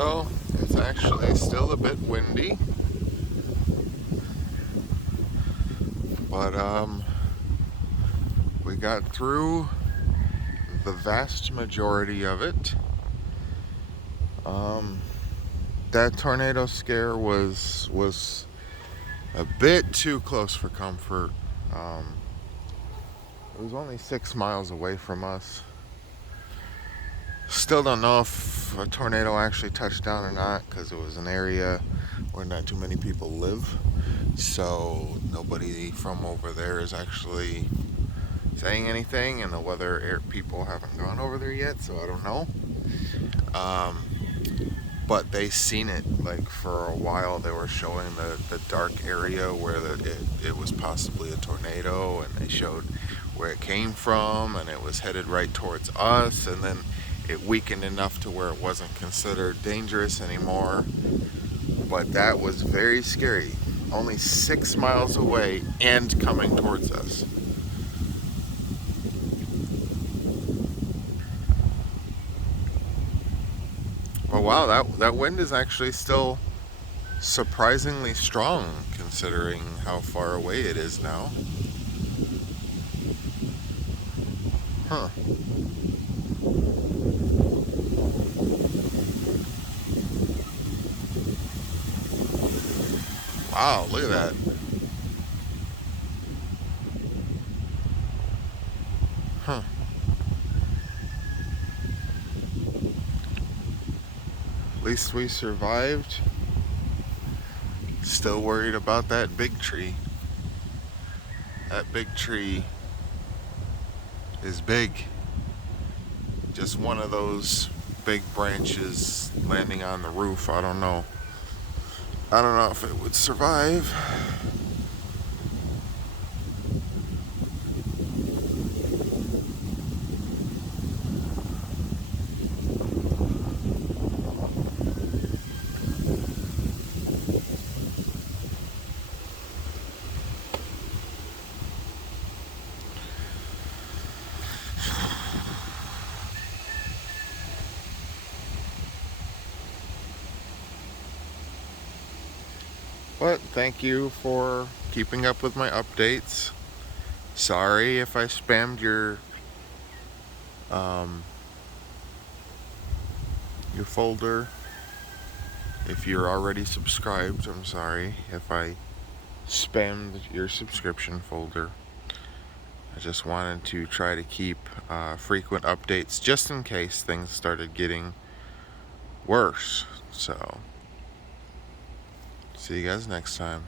So it's actually still a bit windy, but we got through the vast majority of it. That tornado scare was a bit too close for comfort. It was only 6 miles away from us. Still don't know if a tornado actually touched down or not, because it was an area where not too many people live. So nobody from over there is actually saying anything, and the weather people haven't gone over there yet, so I don't know. But they seen it, like, for a while. They were showing the dark area where it was possibly a tornado, and they showed where it came from, and it was headed right towards us, and then it weakened enough to where it wasn't considered dangerous anymore. But that was very scary. Only 6 miles away and coming towards us. Oh wow, that wind is actually still surprisingly strong considering how far away it is now. Huh. Wow, look at that. Huh. At least we survived. Still worried about that big tree. That big tree is big. Just one of those big branches landing on the roof. I don't know. I don't know if it would survive. But thank you for keeping up with my updates. Sorry if I spammed your folder. If you're already subscribed, I'm sorry if I spammed your subscription folder. I just wanted to try to keep frequent updates just in case things started getting worse. So, see you guys next time.